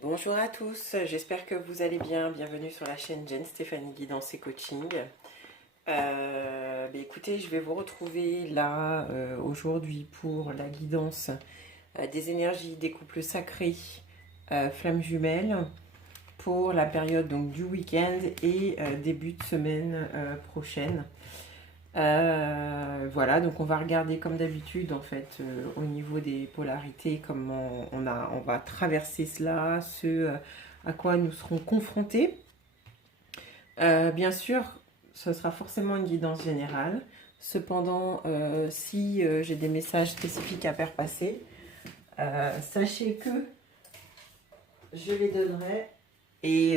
Bonjour à tous, j'espère que vous allez bien. Bienvenue sur la chaîne Jen Stéphanie Guidance et Coaching. Écoutez, je vais vous retrouver là aujourd'hui pour la guidance des énergies des couples sacrés flammes jumelles pour la période donc, du week-end et début de semaine prochaine. Voilà, donc on va regarder comme d'habitude en fait au niveau des polarités comment on va traverser cela, à quoi nous serons confrontés. Bien sûr, ce sera forcément une guidance générale. Cependant, si j'ai des messages spécifiques à faire passer, sachez que je les donnerai. Et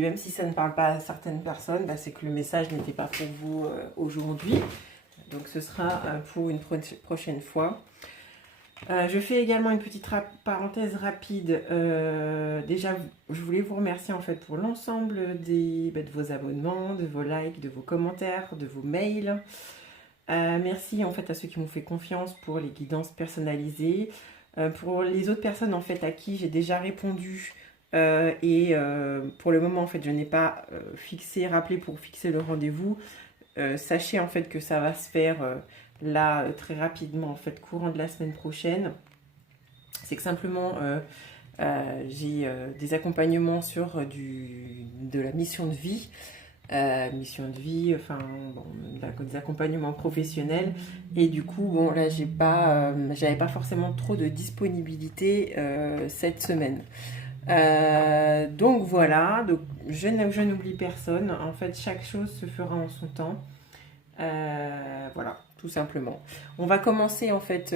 même si ça ne parle pas à certaines personnes, c'est que le message n'était pas pour vous aujourd'hui. Donc ce sera pour une prochaine fois. Je fais également une petite parenthèse rapide. Déjà, je voulais vous remercier en fait pour l'ensemble de vos abonnements, de vos likes, de vos commentaires, de vos mails. Merci en fait à ceux qui m'ont fait confiance pour les guidances personnalisées. Pour les autres personnes en fait à qui j'ai déjà répondu pour le moment en fait je n'ai pas rappelé pour fixer le rendez-vous. Sachez en fait que ça va se faire là très rapidement en fait courant de la semaine prochaine. C'est que simplement j'ai des accompagnements sur de la mission de vie. Des accompagnements professionnels. Et du coup, bon, là, j'avais pas forcément trop de disponibilité cette semaine. Donc voilà, donc je n'oublie personne. En fait, chaque chose se fera en son temps. Voilà, tout simplement. On va commencer en fait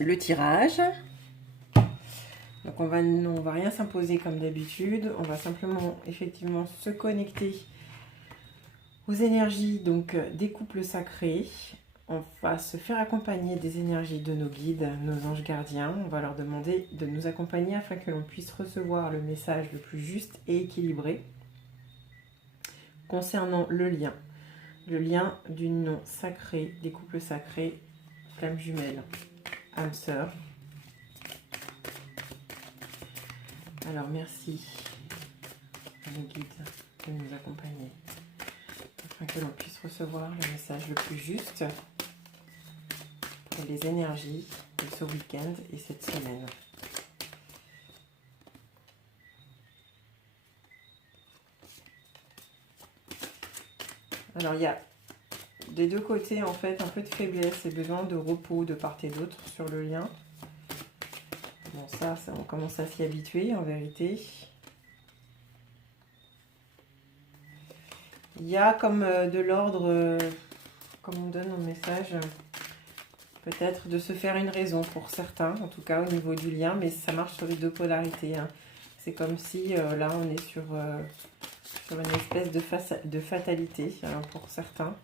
le tirage. Donc on va rien s'imposer comme d'habitude. On va simplement effectivement se connecter aux énergies donc des couples sacrés. On va se faire accompagner des énergies de nos guides, nos anges gardiens. On va leur demander de nous accompagner afin que l'on puisse recevoir le message le plus juste et équilibré concernant le lien d'union sacrée, des couples sacrés, flammes jumelles, âmes sœurs. Alors merci à nos guides de nous accompagner afin que l'on puisse recevoir le message le plus juste pour les énergies de ce week-end et cette semaine. Alors il y a des deux côtés en fait un peu de faiblesse et besoin de repos de part et d'autre sur le lien. Bon ça on commence à s'y habituer en vérité. Il y a comme de l'ordre, comme on donne un message, peut-être de se faire une raison pour certains, en tout cas au niveau du lien, mais ça marche sur les deux polarités. Hein. C'est comme si là on est sur une espèce de fatalité pour certains.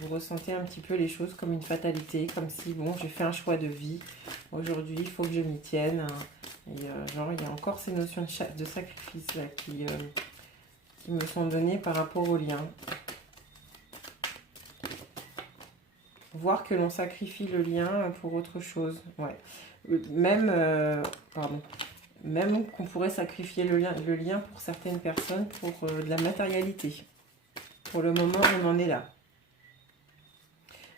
Vous ressentez un petit peu les choses comme une fatalité, comme si, bon, j'ai fait un choix de vie, aujourd'hui il faut que je m'y tienne. Hein. Et genre, il y a encore ces notions de sacrifice là, qui me sont données par rapport au lien. Voir que l'on sacrifie le lien pour autre chose. Ouais. Même qu'on pourrait sacrifier le lien pour certaines personnes pour de la matérialité. Pour le moment, on en est là.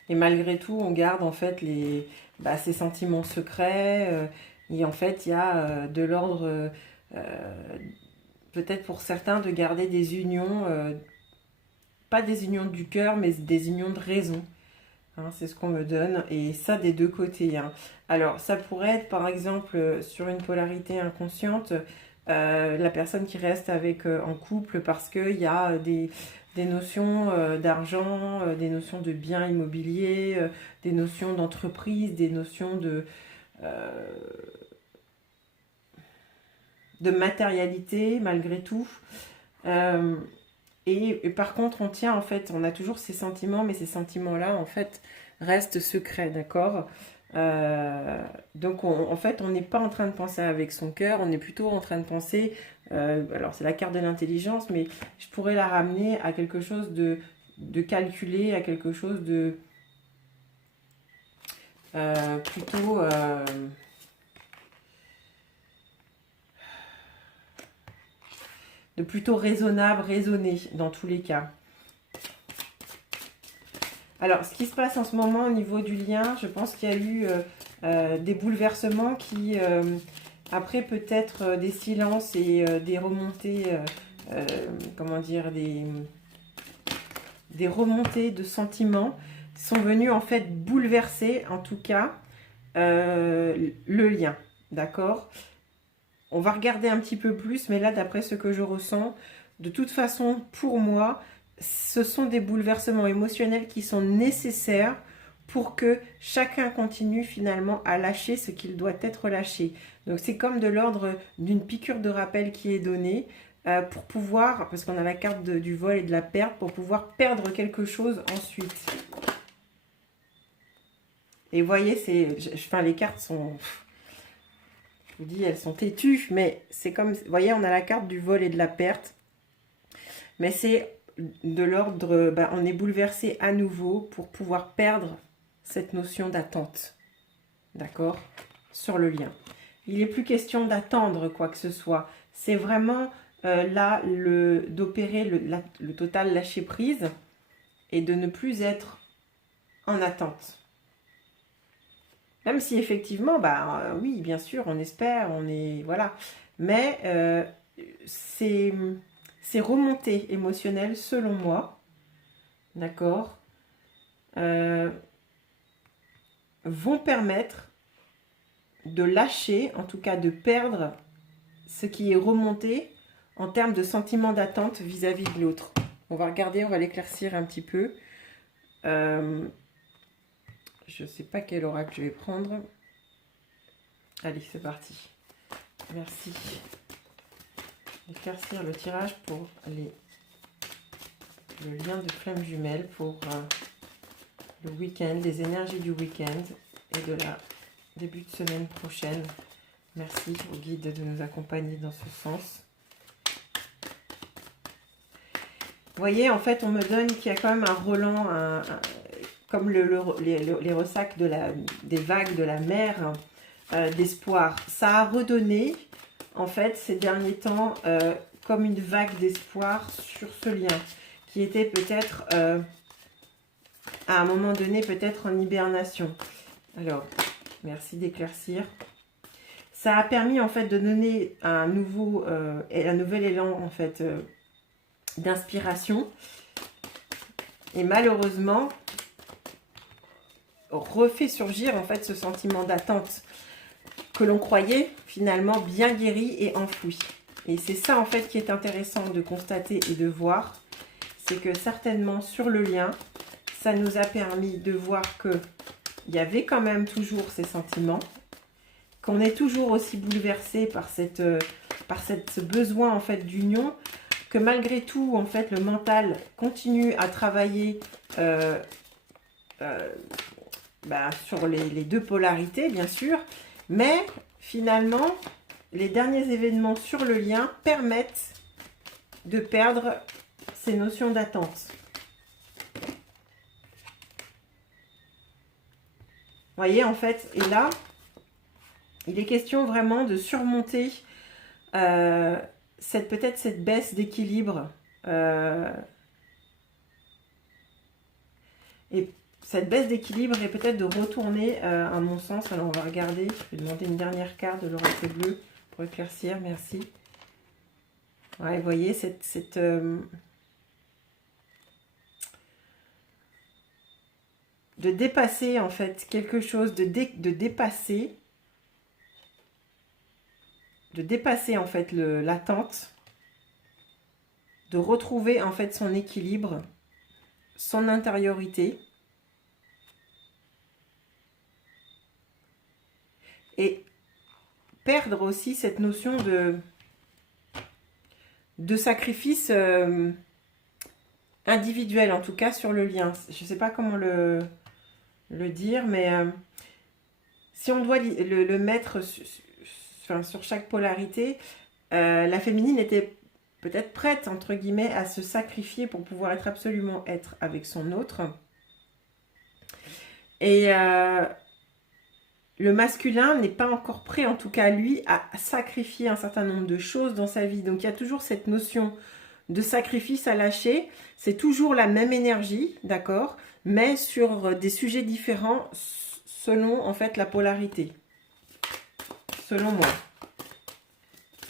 Et malgré tout, on garde en fait ces sentiments secrets. Et en fait, il y a de l'ordre, peut-être pour certains, de garder des unions, pas des unions du cœur, mais des unions de raison. Hein, c'est ce qu'on me donne. Et ça, des deux côtés. Hein. Alors, ça pourrait être, par exemple, sur une polarité inconsciente, la personne qui reste en couple parce qu'il y a des notions d'argent, des notions de biens immobiliers, des notions d'entreprise, des notions de matérialité malgré tout. Et par contre, on a toujours ces sentiments, mais ces sentiments-là, en fait, restent secrets, d'accord. Donc, en fait, on n'est pas en train de penser avec son cœur, on est plutôt en train de penser, alors c'est la carte de l'intelligence, mais je pourrais la ramener à quelque chose de calculé, à quelque chose de plutôt de plutôt raisonnable, raisonné dans tous les cas. Alors, ce qui se passe en ce moment au niveau du lien, je pense qu'il y a eu des bouleversements qui, après peut-être des silences et des remontées, comment dire, des remontées de sentiments, sont venus en fait bouleverser, en tout cas, le lien. D'accord? On va regarder un petit peu plus, mais là, d'après ce que je ressens, de toute façon, pour moi, ce sont des bouleversements émotionnels qui sont nécessaires pour que chacun continue finalement à lâcher ce qu'il doit être lâché. Donc c'est comme de l'ordre d'une piqûre de rappel qui est donnée pour pouvoir, parce qu'on a la carte du vol et de la perte, pour pouvoir perdre quelque chose ensuite. Et vous voyez, les cartes sont... Je vous dis, elles sont têtues, mais c'est comme... Vous voyez, on a la carte du vol et de la perte. Mais c'est de l'ordre... on est bouleversé à nouveau pour pouvoir perdre cette notion d'attente. D'accord? Sur le lien. Il n'est plus question d'attendre quoi que ce soit. C'est vraiment là d'opérer le total lâcher prise et de ne plus être en attente. Même si effectivement, oui, bien sûr, on espère, on est... Voilà. Mais ces remontées émotionnelles, selon moi, d'accord, vont permettre de lâcher, en tout cas de perdre ce qui est remonté en termes de sentiment d'attente vis-à-vis de l'autre. On va regarder, on va l'éclaircir un petit peu. Je ne sais pas quel oracle je vais prendre. Allez, c'est parti. Merci. Éclaircir le tirage pour le lien de flamme jumelle pour le week-end, les énergies du week-end et de la début de semaine prochaine. Merci au guide de nous accompagner dans ce sens. Vous voyez, en fait, on me donne qu'il y a quand même un relent, comme les ressacs des vagues de la mer, d'espoir. Ça a redonné, en fait, ces derniers temps, comme une vague d'espoir sur ce lien, qui était peut-être, à un moment donné, peut-être en hibernation. Alors, merci d'éclaircir. Ça a permis, en fait, de donner un nouvel élan, en fait, d'inspiration. Et malheureusement, refait surgir, en fait, ce sentiment d'attente que l'on croyait finalement bien guéri et enfoui. Et c'est ça, en fait, qui est intéressant de constater et de voir. C'est que certainement, sur le lien, ça nous a permis de voir qu'il y avait quand même toujours ces sentiments, qu'on est toujours aussi bouleversé par ce besoin, en fait, d'union, que malgré tout, en fait, le mental continue à travailler sur les deux polarités, bien sûr, mais finalement, les derniers événements sur le lien permettent de perdre ces notions d'attente. Vous voyez, en fait, et là, il est question vraiment de surmonter peut-être cette baisse d'équilibre. Et cette baisse d'équilibre est peut-être de retourner, à mon sens. Alors, on va regarder. Je vais demander une dernière carte de l'oracle bleu pour éclaircir. Merci. Ouais, vous voyez, de dépasser, en fait, quelque chose, de dépasser, en fait, l'attente, de retrouver, en fait, son équilibre, son intériorité, et perdre aussi cette notion de sacrifice individuel, en tout cas sur le lien. Je ne sais pas comment le dire, mais si on doit le mettre sur chaque polarité, la féminine était peut-être prête, entre guillemets, à se sacrifier pour pouvoir absolument être avec son autre. Et le masculin n'est pas encore prêt, en tout cas lui, à sacrifier un certain nombre de choses dans sa vie. Donc il y a toujours cette notion de sacrifice à lâcher. C'est toujours la même énergie, d'accord, mais sur des sujets différents selon en fait la polarité, selon moi.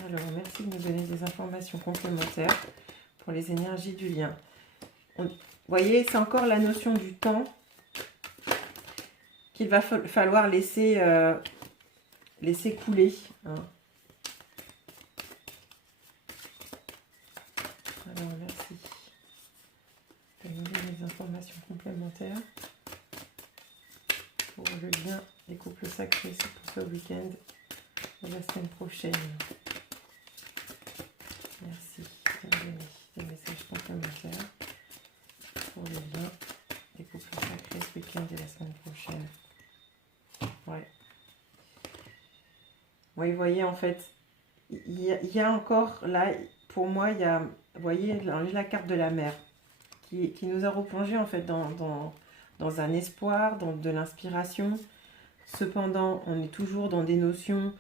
Alors merci de nous donner des informations complémentaires pour les énergies du lien. Vous voyez, c'est encore la notion du temps qu'il va falloir laisser couler. Hein. Alors, merci. Je vais vous donner des informations complémentaires pour le lien des couples sacrés. C'est pour ce week-end de la semaine prochaine. Merci de me donner des messages complémentaires pour le lien des couples sacrés ce week-end de la semaine prochaine. Ouais. Oui, vous voyez, en fait, il y a encore, là, pour moi, il y a, vous voyez, la carte de la mer qui nous a replongé, en fait, dans un espoir, dans de l'inspiration. Cependant, on est toujours dans des notions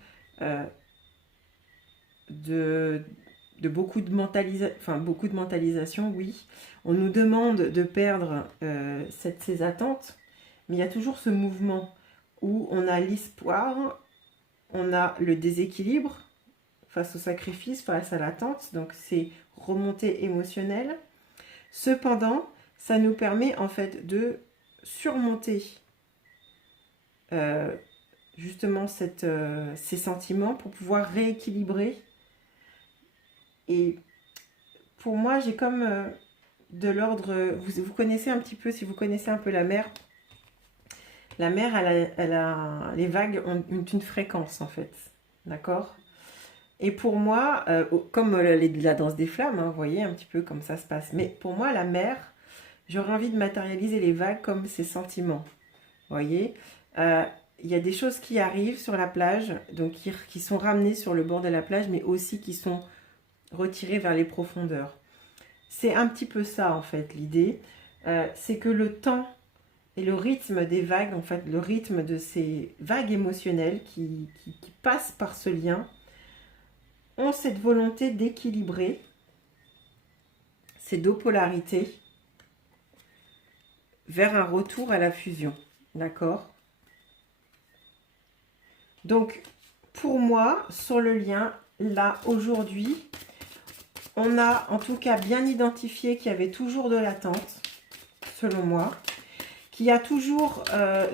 de beaucoup de mentalisation, oui. On nous demande de perdre ces attentes, mais il y a toujours ce mouvement où on a l'espoir, on a le déséquilibre face au sacrifice, face à l'attente, donc c'est remontée émotionnelle. Cependant, ça nous permet en fait de surmonter justement ces sentiments pour pouvoir rééquilibrer. Et pour moi, j'ai comme de l'ordre, vous connaissez un petit peu, si vous connaissez un peu la mer, les vagues ont une fréquence en fait, d'accord? Et pour moi, comme la danse des flammes, hein, vous voyez un petit peu comme ça se passe. Mais pour moi, la mer, j'aurais envie de matérialiser les vagues comme ces sentiments. Vous voyez, il y a des choses qui arrivent sur la plage, donc qui sont ramenées sur le bord de la plage, mais aussi qui sont retirées vers les profondeurs. C'est un petit peu ça en fait l'idée. C'est que le temps et le rythme des vagues, en fait, le rythme de ces vagues émotionnelles qui passent par ce lien, ont cette volonté d'équilibrer ces deux polarités vers un retour à la fusion. D'accord? Donc, pour moi, sur le lien, là, aujourd'hui, on a en tout cas bien identifié qu'il y avait toujours de l'attente, selon moi, qu'il y a toujours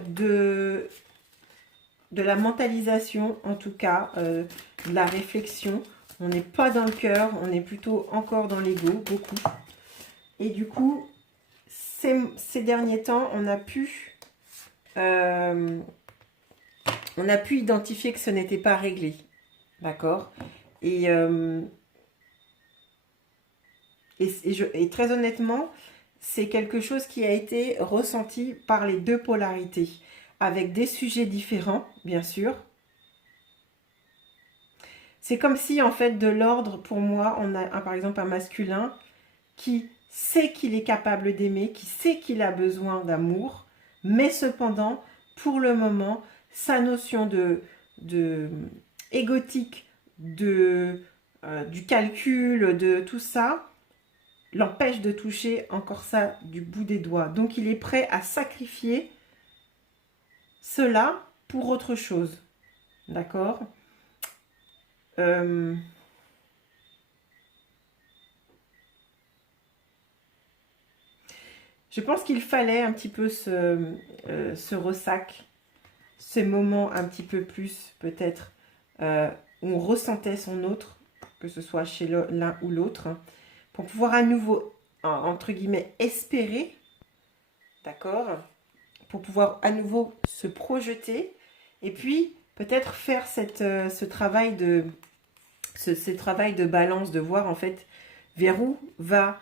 de la mentalisation, en tout cas, de la réflexion. On n'est pas dans le cœur, on est plutôt encore dans l'ego, beaucoup. Et du coup, ces derniers temps, on a pu identifier que ce n'était pas réglé. D'accord? Et très honnêtement, c'est quelque chose qui a été ressenti par les deux polarités, avec des sujets différents, bien sûr. C'est comme si, en fait, de l'ordre, pour moi, on a par exemple un masculin qui sait qu'il est capable d'aimer, qui sait qu'il a besoin d'amour, mais cependant, pour le moment, sa notion de égotique, du calcul, de tout ça, l'empêche de toucher encore ça du bout des doigts. Donc, il est prêt à sacrifier cela pour autre chose. D'accord ? Je pense qu'il fallait un petit peu ce ressac, ces moments un petit peu plus peut-être où on ressentait son autre, que ce soit chez l'un ou l'autre, pour pouvoir à nouveau, entre guillemets, espérer, d'accord, pour pouvoir à nouveau se projeter et puis peut-être faire ce travail de balance, de voir en fait vers où va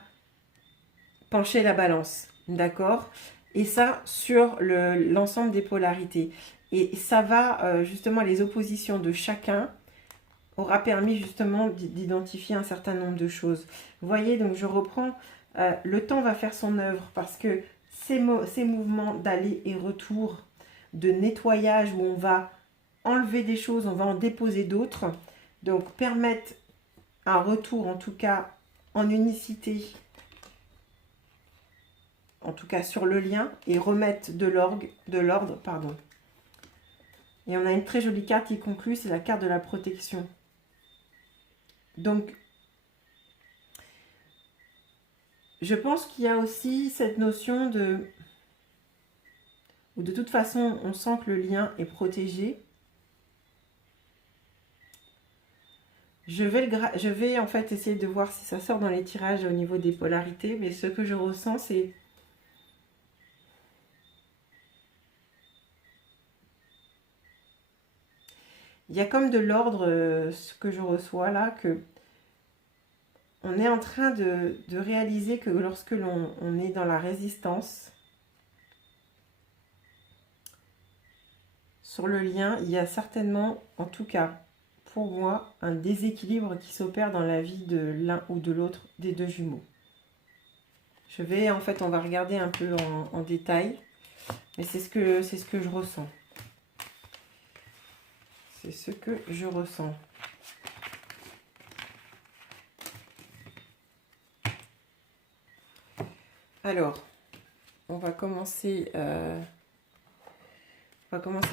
pencher la balance, d'accord? Et ça sur l'ensemble des polarités. Et ça va justement, les oppositions de chacun aura permis justement d'identifier un certain nombre de choses. Vous voyez, donc je reprends, le temps va faire son œuvre parce que ces mouvements d'aller et retour, de nettoyage où on va enlever des choses, on va en déposer d'autres. Donc, permettre un retour, en tout cas, en unicité, en tout cas sur le lien, et remettre de l'ordre, pardon. Et on a une très jolie carte qui conclut, c'est la carte de la protection. Donc, je pense qu'il y a aussi cette notion de... où de toute façon, on sent que le lien est protégé. Je vais en fait essayer de voir si ça sort dans les tirages au niveau des polarités, mais ce que je ressens, c'est... Il y a comme de l'ordre, ce que je reçois là, que on est en train de réaliser que lorsque l'on est dans la résistance, sur le lien, il y a certainement, en tout cas pour moi, un déséquilibre qui s'opère dans la vie de l'un ou de l'autre des deux jumeaux. Je vais, en fait, on va regarder un peu en détail, mais c'est ce que je ressens. C'est ce que je ressens. Alors, on va commencer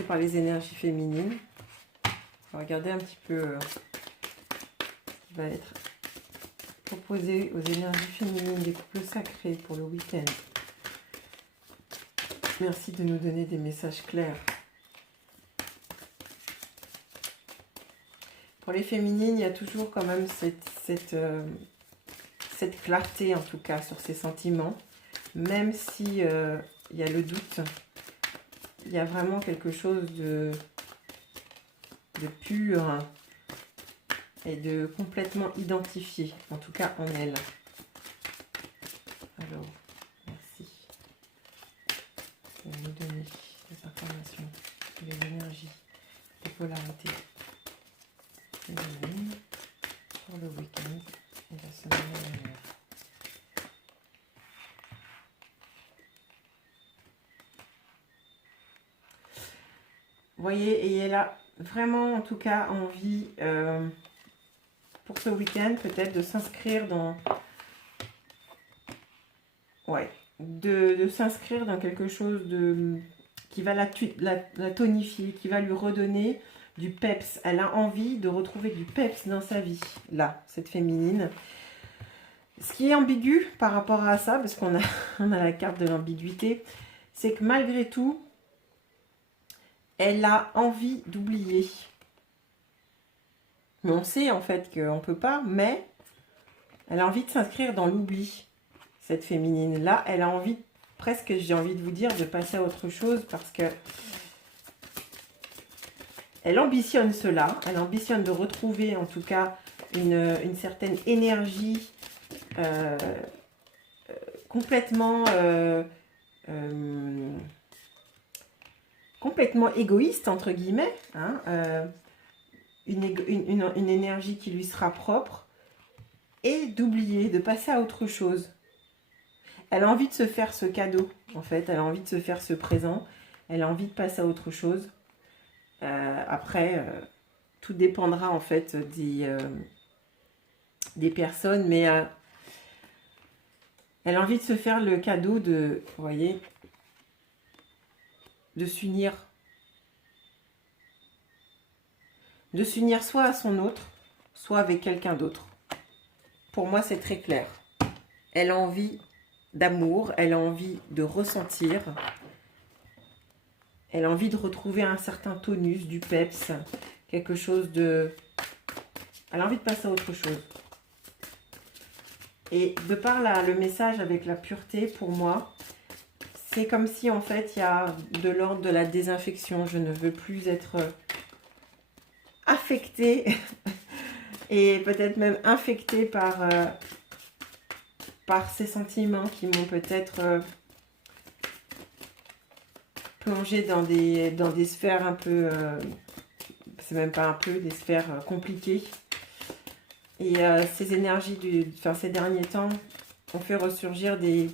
par les énergies féminines. On va regarder un petit peu ce qui va être proposé aux énergies féminines des couples sacrés pour le week-end. Merci de nous donner des messages clairs. Pour les féminines, il y a toujours quand même cette clarté, en tout cas, sur ces sentiments. Même si il y a le doute, il y a vraiment quelque chose de pur et de complètement identifié, en tout cas en elle. Alors, merci de nous donner des informations, des énergies, des polarités féminines pour le week-end et la semaine à venir. Vous voyez, et elle a vraiment, en tout cas, envie, pour ce week-end, peut-être de s'inscrire dans... Ouais, de s'inscrire dans quelque chose qui va la tonifier, qui va lui redonner du peps. Elle a envie de retrouver du peps dans sa vie, là, cette féminine. Ce qui est ambigu par rapport à ça, parce qu'on a, on a la carte de l'ambiguïté, c'est que malgré tout, elle a envie d'oublier. Mais on sait en fait qu'on ne peut pas, mais elle a envie de s'inscrire dans l'oubli, cette féminine-là. Elle a envie, presque j'ai envie de vous dire, de passer à autre chose parce que elle ambitionne cela. Elle ambitionne de retrouver en tout cas une certaine énergie complètement... complètement égoïste, entre guillemets, hein, une énergie qui lui sera propre, et d'oublier, de passer à autre chose. Elle a envie de se faire ce cadeau, en fait, elle a envie de se faire ce présent, elle a envie de passer à autre chose. Après, tout dépendra, en fait, des personnes, mais elle a envie de se faire le cadeau de, vous voyez, de s'unir soit à son autre, soit avec quelqu'un d'autre. Pour moi, c'est très clair. Elle a envie d'amour, elle a envie de ressentir, elle a envie de retrouver un certain tonus, du peps, quelque chose de... Elle a envie de passer à autre chose. Et de par le message avec la pureté, pour moi, c'est comme si en fait il y a de l'ordre de la désinfection. Je ne veux plus être affectée et peut-être même infectée par ces sentiments qui m'ont peut-être plongé dans des sphères un peu, c'est même pas un peu, des sphères compliquées. Et ces énergies, ces derniers temps, ont fait ressurgir des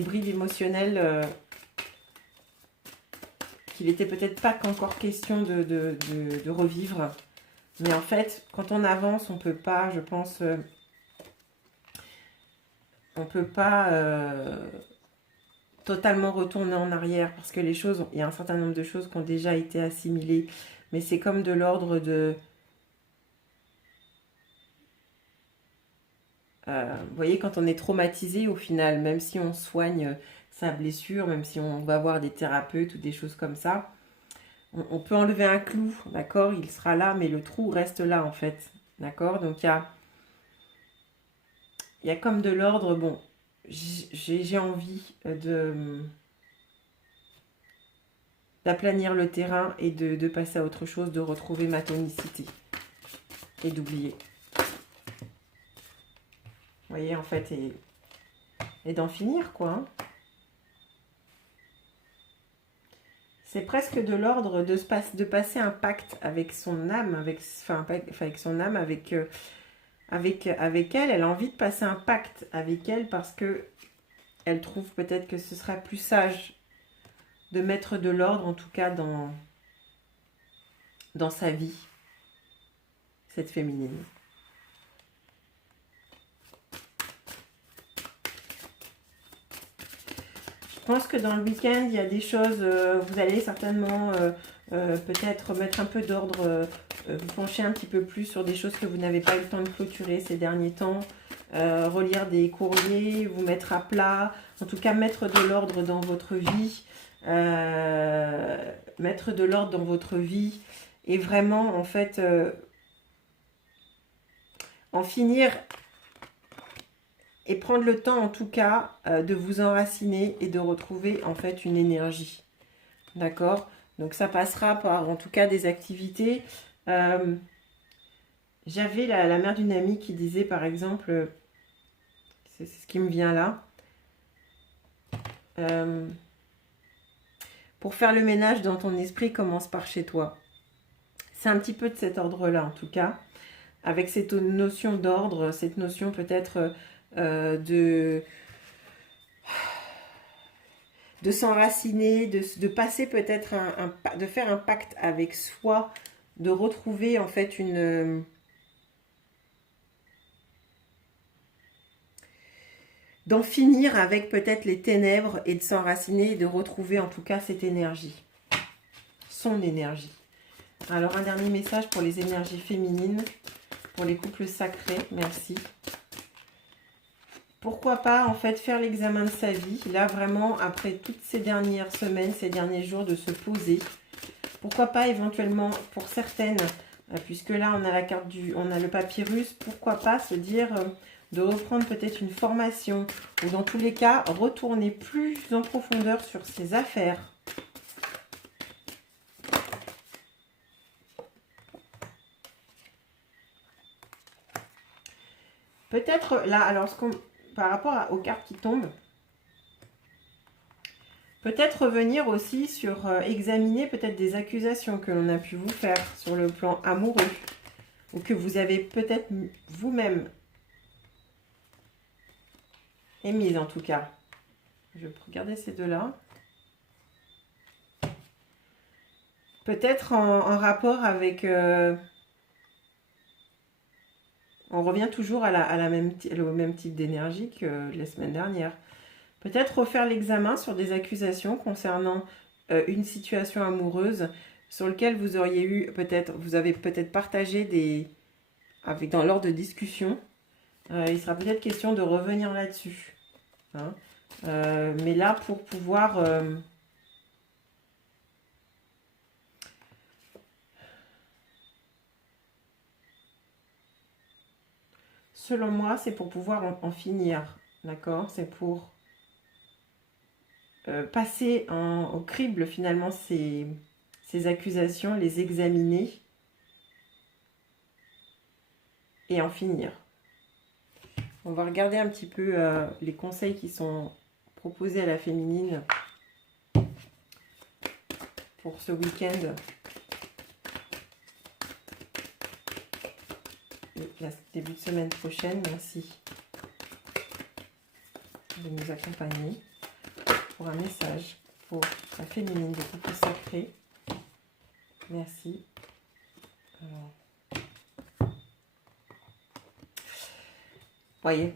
bribes émotionnelles qu'il était peut-être pas qu'encore question de revivre. Mais en fait, quand on avance, on peut pas, je pense, on peut pas totalement retourner en arrière parce que les choses, il y a un certain nombre de choses qui ont déjà été assimilées. Mais c'est comme de l'ordre de... vous voyez, quand on est traumatisé, au final, même si on soigne sa blessure, même si on va voir des thérapeutes ou des choses comme ça, on peut enlever un clou, d'accord? Il sera là, mais le trou reste là, en fait. D'accord? Donc, il y a comme de l'ordre, bon, j'ai envie d'aplanir le terrain et de passer à autre chose, de retrouver ma tonicité et d'oublier. Vous voyez, en fait, et d'en finir, quoi. Hein. C'est presque de l'ordre de passer un pacte avec son âme, avec son âme, avec elle. Elle a envie de passer un pacte avec elle parce que elle trouve peut-être que ce sera plus sage de mettre de l'ordre, en tout cas dans sa vie, cette féminine. Je pense que dans le week-end, il y a des choses, vous allez certainement peut-être mettre un peu d'ordre, vous pencher un petit peu plus sur des choses que vous n'avez pas eu le temps de clôturer ces derniers temps, relire des courriers, vous mettre à plat, en tout cas mettre de l'ordre dans votre vie, mettre de l'ordre dans votre vie et vraiment en fait en finir et prendre le temps en tout cas de vous enraciner et de retrouver en fait une énergie. D'accord? Donc ça passera par en tout cas des activités. J'avais la mère d'une amie qui disait par exemple, c'est ce qui me vient là, pour faire le ménage dans ton esprit, commence par chez toi. C'est un petit peu de cet ordre-là en tout cas, avec cette notion d'ordre, cette notion peut-être de s'enraciner, de passer peut-être de faire un pacte avec soi, de retrouver en fait d'en finir avec peut-être les ténèbres et de s'enraciner et de retrouver en tout cas cette énergie, son énergie. Alors un dernier message pour les énergies féminines, pour les couples sacrés, merci. Pourquoi pas en fait faire l'examen de sa vie, là vraiment après toutes ces dernières semaines, ces derniers jours de se poser. Pourquoi pas éventuellement pour certaines, puisque là on a la carte on a le papyrus, pourquoi pas se dire de reprendre peut-être une formation ou dans tous les cas retourner plus en profondeur sur ses affaires. Peut-être là, alors par rapport aux cartes qui tombent, peut-être revenir aussi sur examiner peut-être des accusations que l'on a pu vous faire sur le plan amoureux ou que vous avez peut-être vous-même émises en tout cas. Je vais regarder ces deux-là. Peut-être en rapport avec... on revient toujours au même type d'énergie que la semaine dernière. Peut-être refaire l'examen sur des accusations concernant une situation amoureuse sur lequel vous auriez eu vous avez peut-être partagé dans l'ordre de discussion. Il sera peut-être question de revenir là-dessus. Hein. Mais là, pour pouvoir... selon moi, c'est pour pouvoir en finir. D'accord? C'est pour passer au crible finalement ces accusations, les examiner et en finir. On va regarder un petit peu les conseils qui sont proposés à la féminine pour ce week-end. Et début de semaine prochaine, merci de nous accompagner pour un message pour La féminine de couple sacré. Merci. Alors. Voyez,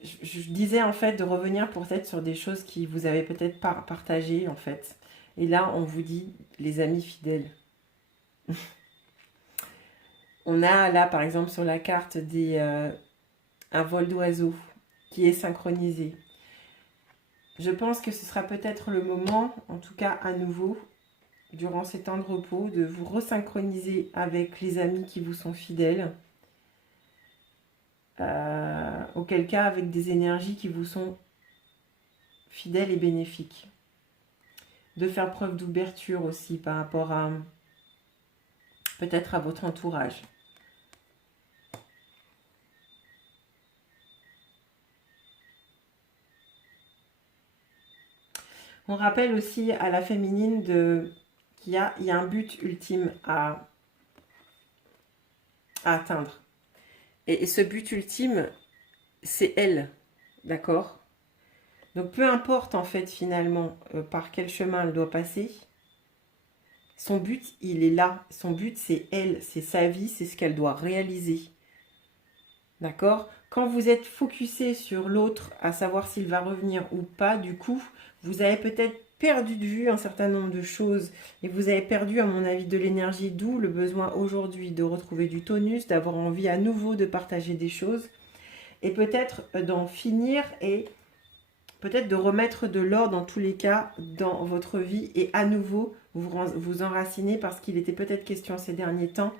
je disais en fait de revenir peut-être sur des choses qui vous avez peut-être pas partagées en fait. Et là, on vous dit les amis fidèles. On a là, par exemple, sur la carte un vol d'oiseau qui est synchronisé. Je pense que ce sera peut-être le moment, en tout cas à nouveau, durant ces temps de repos, de vous resynchroniser avec les amis qui vous sont fidèles. Auquel cas, avec des énergies qui vous sont fidèles et bénéfiques. De faire preuve d'ouverture aussi par rapport à peut-être à votre entourage. On rappelle aussi à la féminine qu'il y a un but ultime à atteindre. Et ce but ultime, c'est elle, d'accord? Donc peu importe en fait finalement par quel chemin elle doit passer, son but, il est là. Son but, c'est elle, c'est sa vie, c'est ce qu'elle doit réaliser. D'accord? Quand vous êtes focusé sur l'autre, à savoir s'il va revenir ou pas, du coup, vous avez peut-être perdu de vue un certain nombre de choses et vous avez perdu, à mon avis, de l'énergie, d'où le besoin aujourd'hui de retrouver du tonus, d'avoir envie à nouveau de partager des choses et peut-être d'en finir et peut-être de remettre de l'ordre dans tous les cas dans votre vie et à nouveau vous enraciner parce qu'il était peut-être question ces derniers temps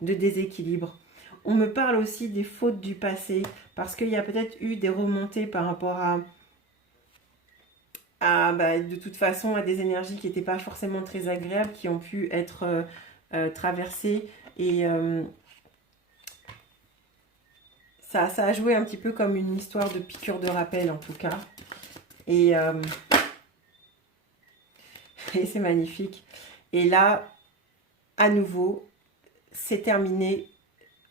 de déséquilibre. On me parle aussi des fautes du passé parce qu'il y a peut-être eu des remontées par rapport de toute façon à des énergies qui n'étaient pas forcément très agréables, qui ont pu être traversées et ça a joué un petit peu comme une histoire de piqûre de rappel en tout cas. Et c'est magnifique. Et là, à nouveau, c'est terminé,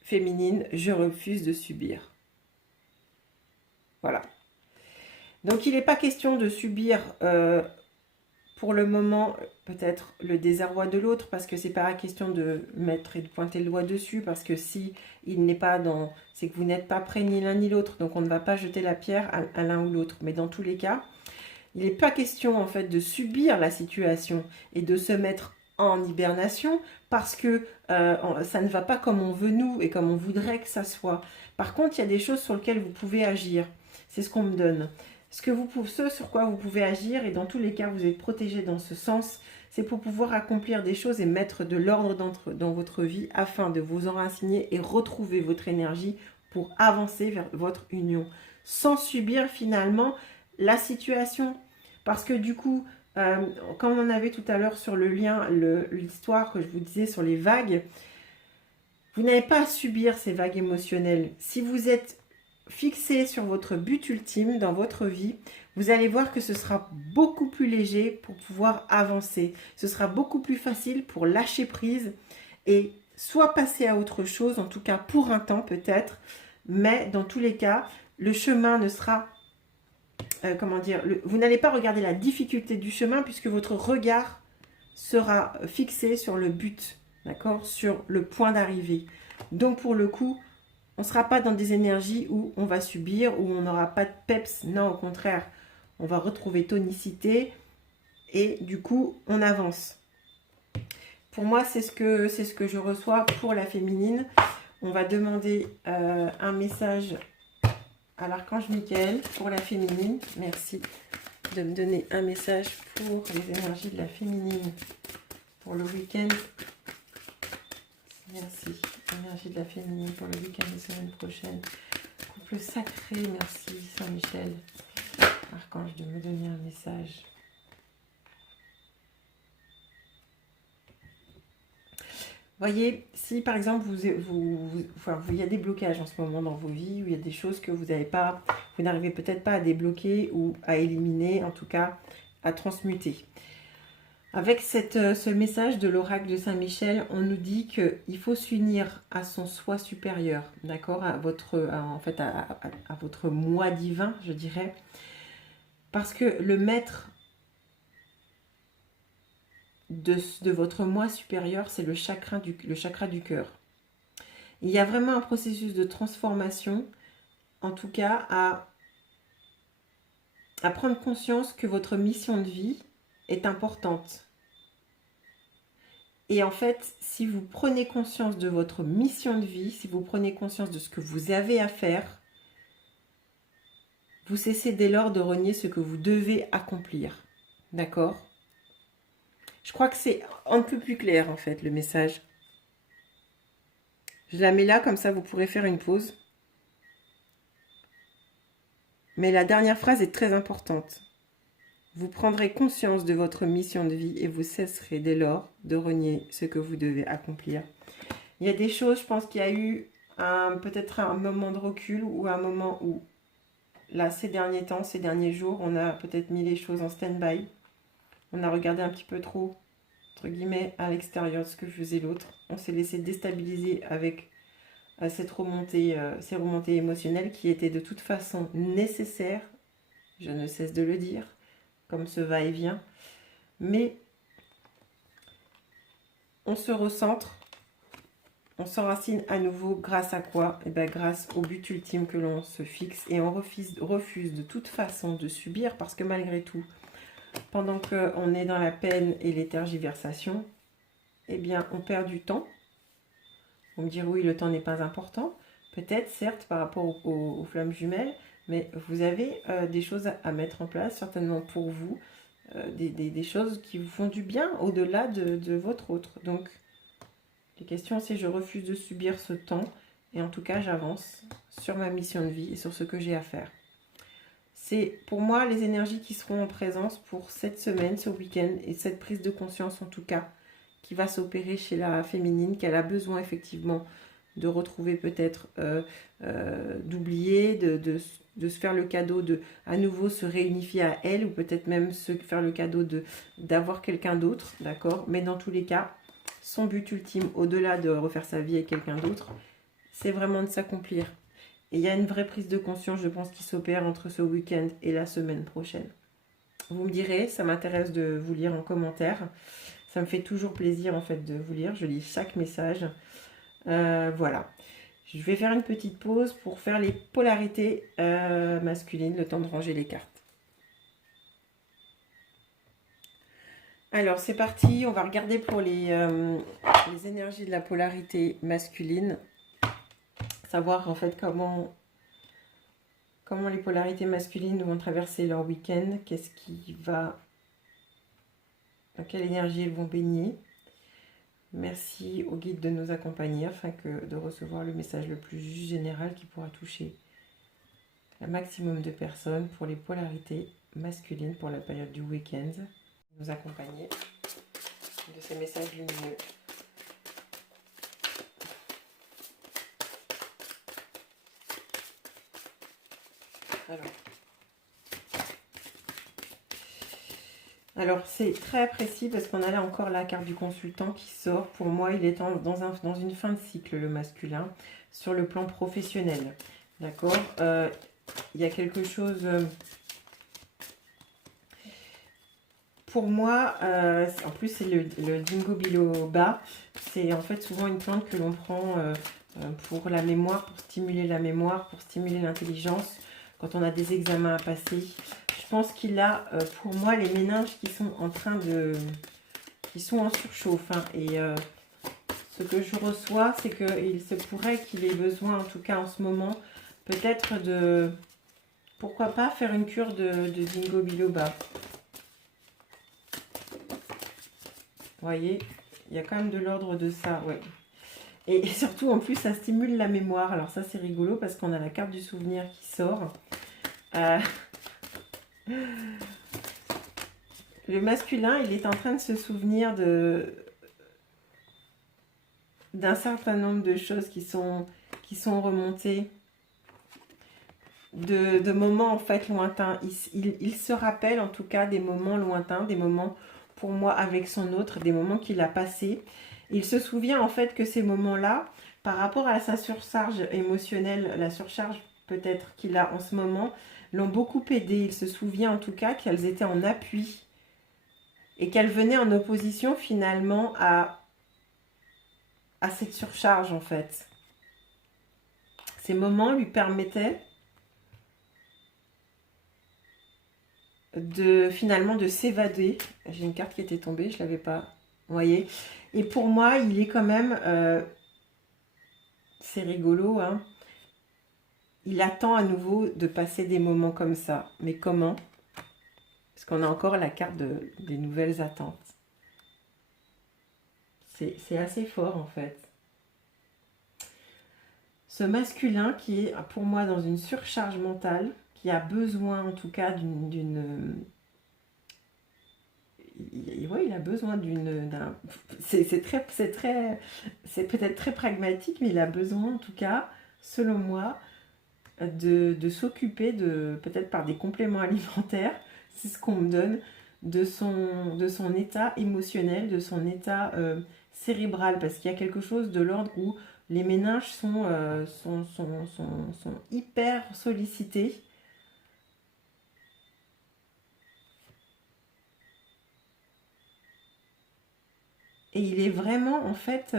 féminine, je refuse de subir. Voilà. Donc, il n'est pas question de subir pour le moment peut-être le désarroi de l'autre parce que c'est pas la question de mettre et de pointer le doigt dessus parce que si il n'est pas dans... c'est que vous n'êtes pas prêts ni l'un ni l'autre, donc on ne va pas jeter la pierre à l'un ou l'autre. Mais dans tous les cas, il n'est pas question en fait de subir la situation et de se mettre en hibernation parce que ça ne va pas comme on veut nous et comme on voudrait que ça soit. Par contre, il y a des choses sur lesquelles vous pouvez agir. C'est ce qu'on me donne. Ce sur quoi vous pouvez agir, et dans tous les cas, vous êtes protégé dans ce sens, c'est pour pouvoir accomplir des choses et mettre de l'ordre dans votre vie afin de vous enraciner et retrouver votre énergie pour avancer vers votre union. Sans subir finalement la situation. Parce que du coup, comme on en avait tout à l'heure sur le lien, l'histoire que je vous disais sur les vagues, vous n'avez pas à subir ces vagues émotionnelles. Si vous êtes fixé sur votre but ultime dans votre vie, vous allez voir que ce sera beaucoup plus léger pour pouvoir avancer. Ce sera beaucoup plus facile pour lâcher prise et soit passer à autre chose, en tout cas pour un temps peut-être, mais dans tous les cas, le chemin ne sera... vous n'allez pas regarder la difficulté du chemin puisque votre regard sera fixé sur le but, d'accord, sur le point d'arrivée. Donc pour le coup, on ne sera pas dans des énergies où on va subir, où on n'aura pas de peps. Non, au contraire, on va retrouver tonicité et du coup, on avance. Pour moi, c'est ce que je reçois pour la féminine. On va demander un message à l'archange Michael pour la féminine. Merci de me donner un message pour les énergies de la féminine pour le week-end. Merci. Énergie de la féminine pour le week-end de semaine prochaine. Couple sacré, merci Saint-Michel. Archange de me donner un message. Voyez, si par exemple il y a des blocages en ce moment dans vos vies, où il y a des choses que vous n'arrivez peut-être pas à débloquer ou à éliminer, en tout cas à transmuter. Avec ce message de l'oracle de Saint-Michel, on nous dit qu'il faut s'unir à son soi supérieur, d'accord, à votre moi divin, je dirais, parce que le maître de votre moi supérieur, c'est le chakra du cœur. Il y a vraiment un processus de transformation, en tout cas à prendre conscience que votre mission de vie est importante. Et en fait, si vous prenez conscience de votre mission de vie, si vous prenez conscience de ce que vous avez à faire, vous cessez dès lors de renier ce que vous devez accomplir. D'accord? Je crois que c'est un peu plus clair en fait le message. Je la mets là, comme ça vous pourrez faire une pause. Mais la dernière phrase est très importante. Vous prendrez conscience de votre mission de vie et vous cesserez dès lors de renier ce que vous devez accomplir. Il y a des choses, je pense qu'il y a eu peut-être un moment de recul ou un moment où, là, ces derniers temps, ces derniers jours, on a peut-être mis les choses en stand-by. On a regardé un petit peu trop, entre guillemets, à l'extérieur de ce que faisait l'autre. On s'est laissé déstabiliser avec ces remontées émotionnelles qui étaient de toute façon nécessaires. Je ne cesse de le dire, comme ce va-et-vient. Mais on se recentre, on s'enracine à nouveau grâce à quoi? Eh bien, grâce au but ultime que l'on se fixe. Et on refuse de toute façon de subir parce que malgré tout, pendant qu'on est dans la peine et les tergiversations, eh bien, on perd du temps. On me dit oui, le temps n'est pas important. Peut-être, certes, par rapport aux flammes jumelles, mais vous avez des choses à mettre en place, certainement pour vous, des choses qui vous font du bien au-delà de votre autre. Donc, la question c'est je refuse de subir ce temps et en tout cas, j'avance sur ma mission de vie et sur ce que j'ai à faire. C'est pour moi les énergies qui seront en présence pour cette semaine, ce week-end et cette prise de conscience en tout cas qui va s'opérer chez la féminine, qu'elle a besoin effectivement de retrouver peut-être, d'oublier, de se faire le cadeau de à nouveau se réunifier à elle ou peut-être même se faire le cadeau d'avoir quelqu'un d'autre, d'accord? Mais dans tous les cas, son but ultime, au-delà de refaire sa vie avec quelqu'un d'autre, c'est vraiment de s'accomplir. Et il y a une vraie prise de conscience, je pense, qui s'opère entre ce week-end et la semaine prochaine. Vous me direz, ça m'intéresse de vous lire en commentaire. Ça me fait toujours plaisir en fait de vous lire. Je lis chaque message. Voilà. Je vais faire une petite pause pour faire les polarités masculines, le temps de ranger les cartes. Alors c'est parti, on va regarder pour les énergies de la polarité masculine. Savoir en fait comment les polarités masculines vont traverser leur week-end. Qu'est-ce qui va... Dans quelle énergie elles vont baigner. Merci au guide de nous accompagner afin de recevoir le message le plus général qui pourra toucher un maximum de personnes pour les polarités masculines pour la période du week-end. Nous accompagner de ces messages lumineux. Alors c'est très précis parce qu'on a là encore la carte du consultant qui sort. Pour moi, il est dans une fin de cycle, le masculin, sur le plan professionnel. D'accord, il y a quelque chose... pour moi, en plus c'est le Ginkgo biloba. C'est en fait souvent une plante que l'on prend pour la mémoire, pour stimuler la mémoire, pour stimuler l'intelligence, quand on a des examens à passer. Je pense qu'il a, pour moi, les méninges qui sont en train de... qui sont en surchauffe. Hein, et ce que je reçois, c'est qu'il se pourrait qu'il ait besoin, en tout cas en ce moment, peut-être de... pourquoi pas faire une cure de Ginkgo biloba. Vous voyez, il y a quand même de l'ordre de ça, ouais. Et surtout, en plus, ça stimule la mémoire. Alors ça, c'est rigolo parce qu'on a la carte du souvenir qui sort. Le masculin, il est en train de se souvenir d'un certain nombre de choses qui sont remontées de moments en fait lointains. Il se rappelle en tout cas des moments lointains, des moments pour moi avec son autre, des moments qu'il a passés. Il se souvient en fait que ces moments-là, par rapport à sa surcharge émotionnelle, la surcharge peut-être qu'il a en ce moment, l'ont beaucoup aidé. Il se souvient en tout cas qu'elles étaient en appui. et qu'elle venait en opposition finalement à cette surcharge en fait. Ces moments lui permettaient finalement de s'évader. J'ai une carte qui était tombée, je ne l'avais pas, vous voyez. Et pour moi, il est quand même, c'est rigolo, hein. Il attend à nouveau de passer des moments comme ça. Mais comment? Parce qu'on a encore la carte des nouvelles attentes. C'est assez fort en fait. Ce masculin qui est pour moi dans une surcharge mentale, qui a besoin en tout cas il a besoin c'est peut-être très pragmatique, mais il a besoin en tout cas, selon moi, de s'occuper peut-être par des compléments alimentaires, c'est ce qu'on me donne, de son état émotionnel, de son état cérébral, parce qu'il y a quelque chose de l'ordre où les méninges sont hyper sollicités. Et il est vraiment, en fait,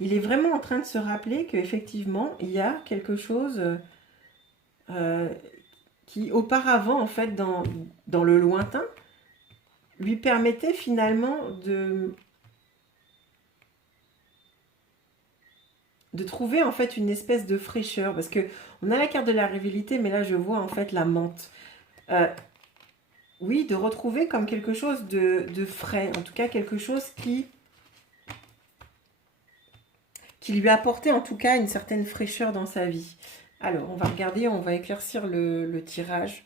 il est vraiment en train de se rappeler qu'effectivement, il y a quelque chose qui, auparavant, en fait, dans le lointain, lui permettait finalement de trouver, en fait, une espèce de fraîcheur. Parce que on a la carte de la rivalité, mais là, je vois, en fait, la menthe. Oui, de retrouver comme quelque chose de frais. En tout cas, quelque chose qui lui apportait, en tout cas, une certaine fraîcheur dans sa vie. Alors, on va regarder, on va éclaircir le tirage.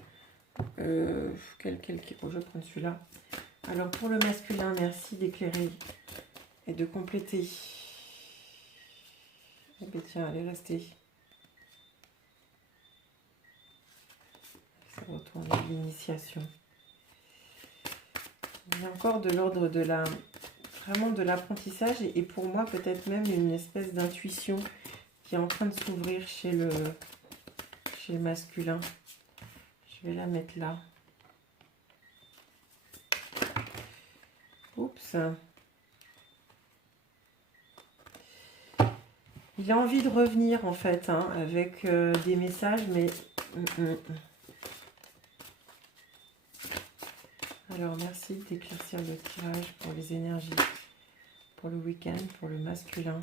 Je vais prendre celui-là. Alors, pour le masculin, merci d'éclairer et de compléter. Eh bien, tiens, allez, restez. Ça retourne à l'initiation. Il y a encore de l'ordre vraiment de l'apprentissage et pour moi, peut-être même une espèce d'intuition qui est en train de s'ouvrir chez le masculin. Je vais la mettre là. Oups. Il a envie de revenir en fait, hein, avec des messages, mais... Alors, merci d'éclaircir le tirage pour les énergies, pour le week-end, pour le masculin.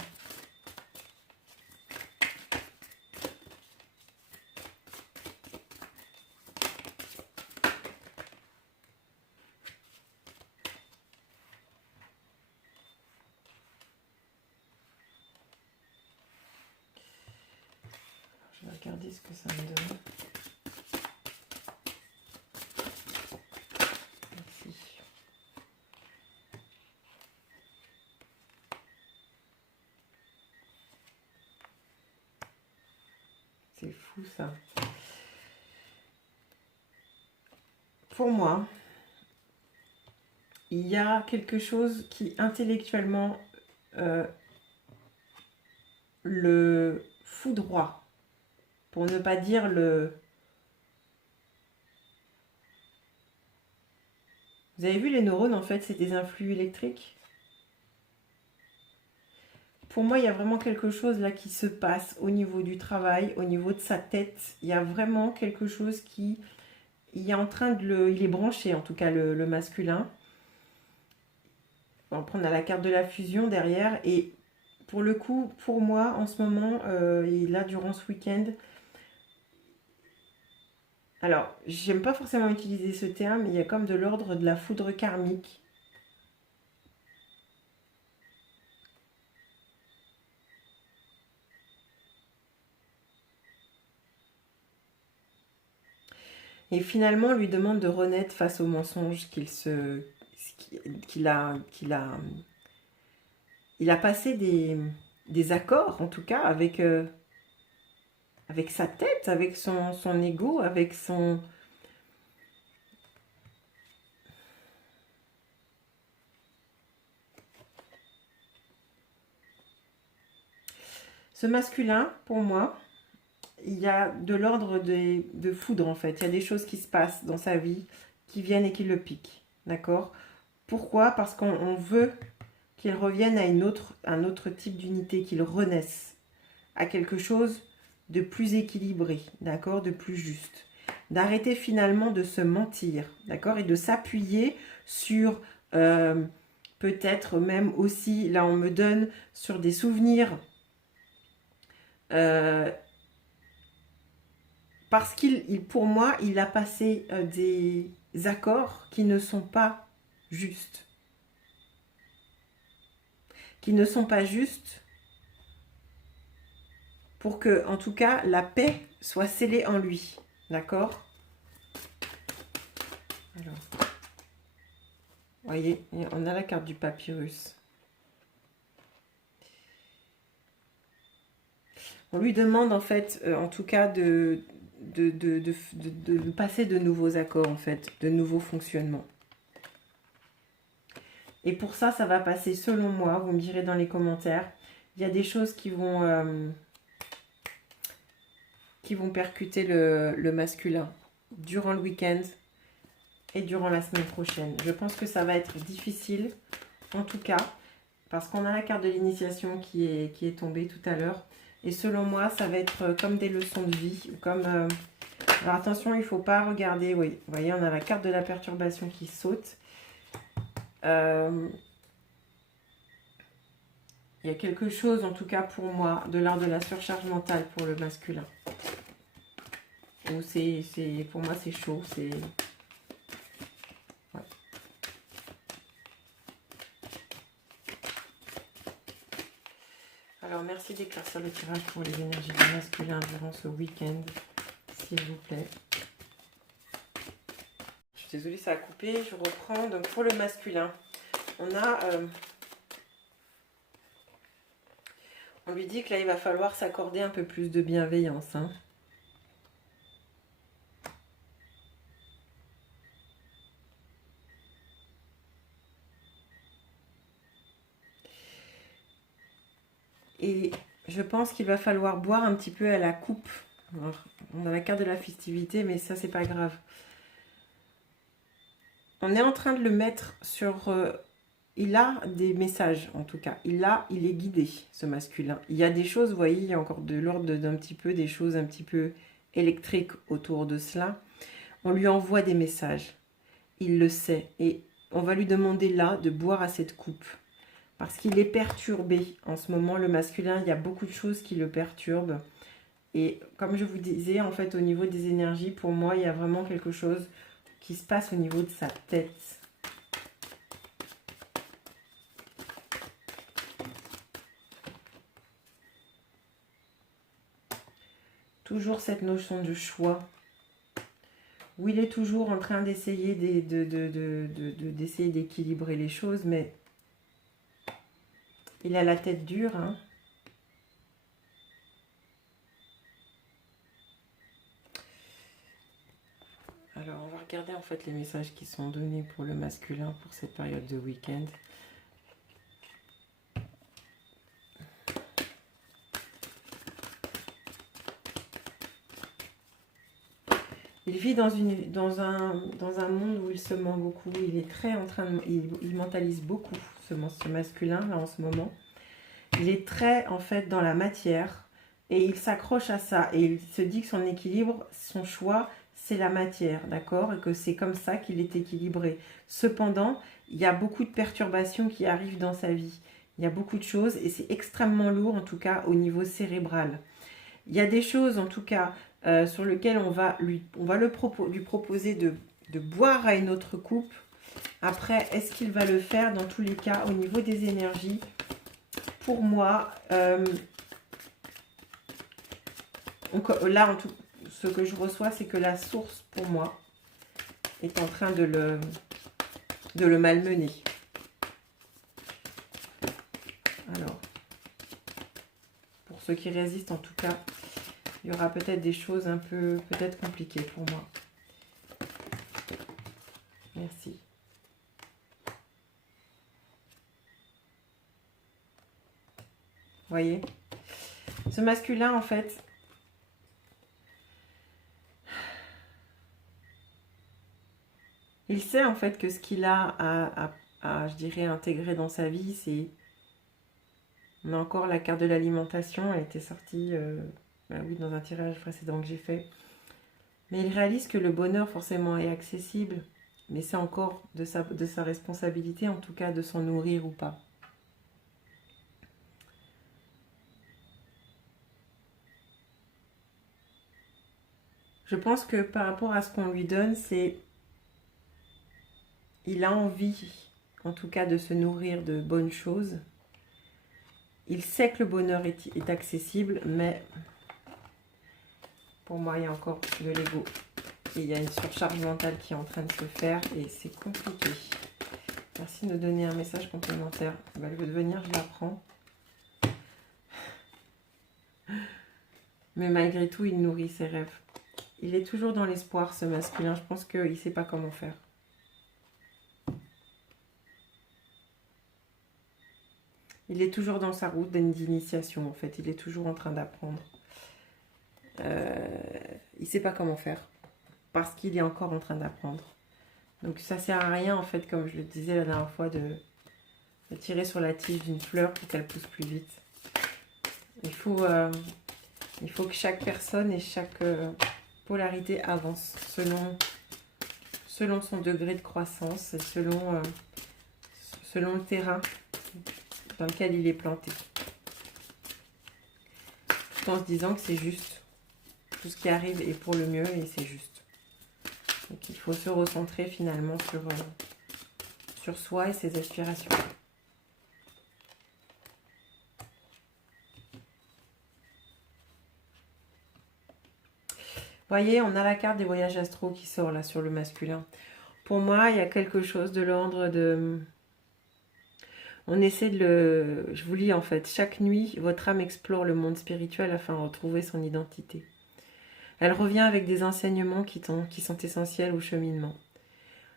Je vais regarder ce que ça me donne. Merci. C'est fou ça. Pour moi, il y a quelque chose qui intellectuellement le foudroie, pour ne pas dire le... Vous avez vu les neurones, en fait, c'est des influx électriques. Pour moi, il y a vraiment quelque chose là qui se passe au niveau du travail, au niveau de sa tête. Il y a vraiment quelque chose qui... Il est en train il est branché, en tout cas, le masculin. On prend la carte de la fusion derrière. Et pour le coup, pour moi, en ce moment, et là, durant ce week-end... Alors, j'aime pas forcément utiliser ce terme, mais il y a comme de l'ordre de la foudre karmique. Et finalement, on lui demande de renaître face aux mensonges qu'il a passé des accords, en tout cas, avec sa tête, avec son ego, avec son... Ce masculin, pour moi, il y a de l'ordre de foudre, en fait. Il y a des choses qui se passent dans sa vie, qui viennent et qui le piquent. D'accord? Pourquoi? Parce qu'on veut qu'il revienne à un autre type d'unité, qu'il renaisse à quelque chose de plus équilibré, d'accord? De plus juste. D'arrêter finalement de se mentir, d'accord? Et de s'appuyer sur peut-être même aussi, là on me donne, sur des souvenirs. Parce pour moi, il a passé des accords qui ne sont pas justes. Qui ne sont pas justes pour que, en tout cas, la paix soit scellée en lui. D'accord? Alors, voyez, on a la carte du papyrus. On lui demande, en fait, en tout cas, de passer de nouveaux accords, en fait, de nouveaux fonctionnements. Et pour ça, ça va passer, selon moi, vous me direz dans les commentaires, il y a des choses qui vont percuter le masculin durant le week-end et durant la semaine prochaine. Je pense que ça va être difficile, en tout cas, parce qu'on a la carte de l'initiation qui est tombée tout à l'heure. Et selon moi, ça va être comme des leçons de vie. Comme, alors attention, il ne faut pas regarder. Oui, vous voyez, on a la carte de la perturbation qui saute. Il y a quelque chose, en tout cas pour moi, de l'ordre de la surcharge mentale pour le masculin. Ou pour moi, c'est chaud. C'est... Ouais. Alors, merci d'éclaircir le tirage pour les énergies du masculin durant ce week-end, s'il vous plaît. Je suis désolée, ça a coupé. Je reprends. Donc, pour le masculin, on a... on lui dit que là, il va falloir s'accorder un peu plus de bienveillance. Hein. Et je pense qu'il va falloir boire un petit peu à la coupe. Alors, on a la carte de la festivité, mais ça, c'est pas grave. On est en train de le mettre sur... il a des messages, en tout cas. Il est guidé, ce masculin. Il y a des choses, vous voyez, il y a encore de l'ordre d'un petit peu, des choses un petit peu électriques autour de cela. On lui envoie des messages. Il le sait. Et on va lui demander là de boire à cette coupe. Parce qu'il est perturbé en ce moment, le masculin. Il y a beaucoup de choses qui le perturbent. Et comme je vous disais, en fait, au niveau des énergies, pour moi, il y a vraiment quelque chose qui se passe au niveau de sa tête. Toujours cette notion de choix. Où il est toujours en train d'essayer d'essayer d'équilibrer les choses, mais il a la tête dure, hein. Alors, on va regarder en fait les messages qui sont donnés pour le masculin pour cette période de week-end. Il vit dans un monde où il se ment beaucoup. Il est très en train de... Il mentalise beaucoup, ce masculin, là, en ce moment. Il est très, en fait, dans la matière. Et il s'accroche à ça. Et il se dit que son équilibre, son choix, c'est la matière, d'accord? Et que c'est comme ça qu'il est équilibré. Cependant, il y a beaucoup de perturbations qui arrivent dans sa vie. Il y a beaucoup de choses. Et c'est extrêmement lourd, en tout cas, au niveau cérébral. Il y a des choses, en tout cas... sur lequel on va lui proposer de boire à une autre coupe. Après, est-ce qu'il va le faire? Dans tous les cas, au niveau des énergies, pour moi, là, ce que je reçois, c'est que la source, pour moi, est en train de le malmener. Alors, pour ceux qui résistent, en tout cas, il y aura peut-être des choses un peu, peut-être compliquées pour moi. Merci. Voyez, ce masculin, en fait, Il sait en fait que ce qu'il a je dirais, intégré dans sa vie, c'est... On a encore la carte de l'alimentation, elle était sortie bah oui, dans un tirage précédent que j'ai fait. Mais il réalise que le bonheur forcément est accessible, mais c'est encore de sa responsabilité, en tout cas de s'en nourrir ou pas. Je pense que par rapport à ce qu'on lui donne, c'est... Il a envie, en tout cas, de se nourrir de bonnes choses. Il sait que le bonheur est accessible, mais pour moi, il y a encore de l'ego. Et il y a une surcharge mentale qui est en train de se faire et c'est compliqué. Merci de me donner un message complémentaire. Elle veut devenir, je la prends. Mais malgré tout, il nourrit ses rêves. Il est toujours dans l'espoir, ce masculin. Je pense qu'il ne sait pas comment faire. Il est toujours dans sa route d'initiation, en fait. Il est toujours en train d'apprendre. Il ne sait pas comment faire. Parce qu'il est encore en train d'apprendre. Donc ça ne sert à rien, en fait, comme je le disais la dernière fois, de tirer sur la tige d'une fleur pour qu'elle pousse plus vite. Il faut que chaque personne et chaque polarité avance selon son degré de croissance et selon le terrain dans lequel il est planté. Tout en se disant que c'est juste. Tout ce qui arrive est pour le mieux et c'est juste. Donc il faut se recentrer finalement sur soi et ses aspirations. Voyez, on a la carte des voyages astro qui sort là sur le masculin. Pour moi, il y a quelque chose de l'ordre de... On essaie de le... Je vous lis en fait. Chaque nuit, votre âme explore le monde spirituel afin de retrouver son identité. Elle revient avec des enseignements qui sont essentiels au cheminement.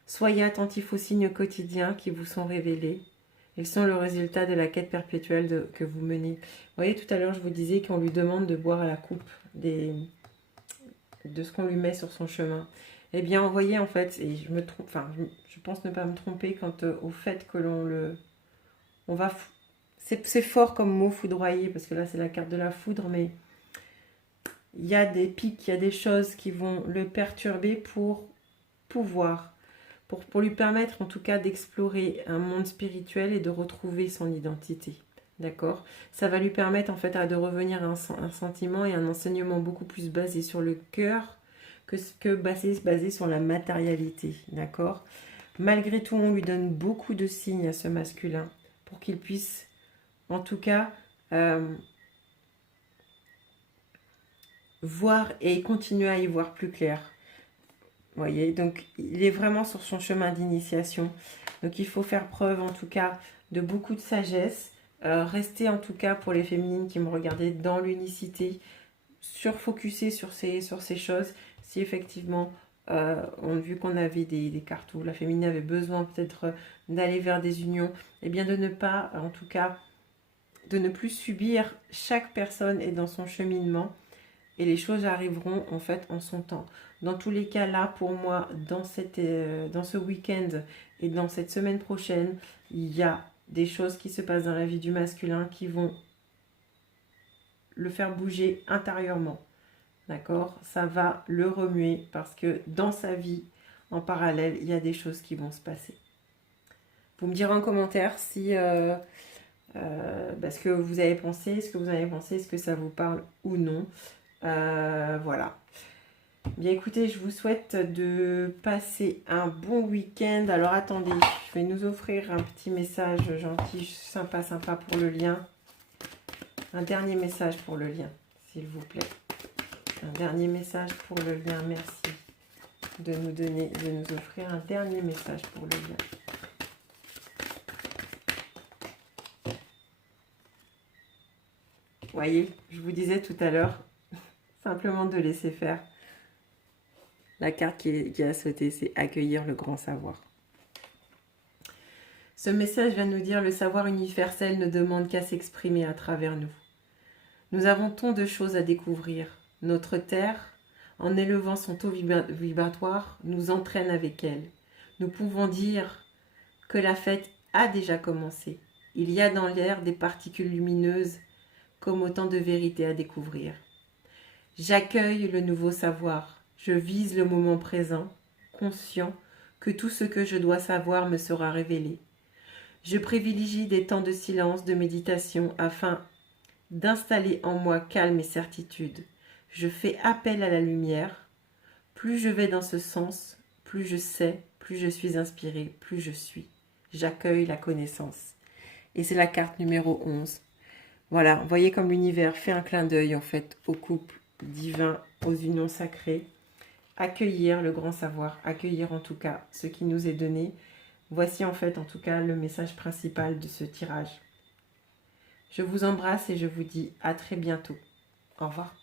Soyez attentifs aux signes quotidiens qui vous sont révélés. Ils sont le résultat de la quête perpétuelle que vous menez. Vous voyez, tout à l'heure, je vous disais qu'on lui demande de boire à la coupe de ce qu'on lui met sur son chemin. Eh bien, vous voyez, en fait, et je me trompe, enfin, je pense ne pas me tromper quant au fait que on va... C'est fort comme mot, foudroyer, parce que là, c'est la carte de la foudre, mais il y a des pics, il y a des choses qui vont le perturber pour pouvoir, pour lui permettre en tout cas d'explorer un monde spirituel et de retrouver son identité. D'accord? Ça va lui permettre en fait de revenir à un sentiment et un enseignement beaucoup plus basé sur le cœur que basé sur la matérialité. D'accord? Malgré tout, on lui donne beaucoup de signes à ce masculin pour qu'il puisse en tout cas voir et continuer à y voir plus clair. Vous voyez, donc il est vraiment sur son chemin d'initiation. Donc il faut faire preuve en tout cas de beaucoup de sagesse. Rester en tout cas pour les féminines qui me regardaient dans l'unicité, surfocuser sur ces choses. Si effectivement, on a vu qu'on avait des cartes où la féminine avait besoin peut-être d'aller vers des unions, et bien de ne pas, en tout cas, de ne plus subir. Chaque personne est dans son cheminement et les choses arriveront en fait en son temps. Dans tous les cas, là, pour moi, dans ce week-end et dans cette semaine prochaine, il y a des choses qui se passent dans la vie du masculin qui vont le faire bouger intérieurement. D'accord? Ça va le remuer parce que dans sa vie, en parallèle, il y a des choses qui vont se passer. Vous me direz en commentaire si ce que vous avez pensé, est-ce que ça vous parle ou non. Voilà. Bien écoutez, je vous souhaite de passer un bon week-end. Alors attendez, je vais nous offrir un petit message gentil, sympa pour le lien. Un dernier message pour le lien, s'il vous plaît. Un dernier message pour le lien. Merci de nous offrir un dernier message pour le lien. Voyez, je vous disais tout à l'heure, simplement de laisser faire. La carte qui a sauté, c'est accueillir le grand savoir. Ce message vient nous dire le savoir universel ne demande qu'à s'exprimer à travers nous. Nous avons tant de choses à découvrir. Notre terre, en élevant son taux vibratoire, nous entraîne avec elle. nous pouvons dire que la fête a déjà commencé. Il y a dans l'air des particules lumineuses comme autant de vérités à découvrir. J'accueille le nouveau savoir, je vise le moment présent, conscient que tout ce que je dois savoir me sera révélé. Je privilégie des temps de silence, de méditation afin d'installer en moi calme et certitude. Je fais appel à la lumière. Plus je vais dans ce sens, plus je sais, plus je suis inspirée, plus je suis. J'accueille la connaissance. Et c'est la carte numéro 11. Voilà, vous voyez comme l'univers fait un clin d'œil en fait au couple divin, aux unions sacrées. Accueillir le grand savoir, accueillir en tout cas ce qui nous est donné. Voici en fait en tout cas le message principal de ce tirage. Je vous embrasse et je vous dis à très bientôt. Au revoir.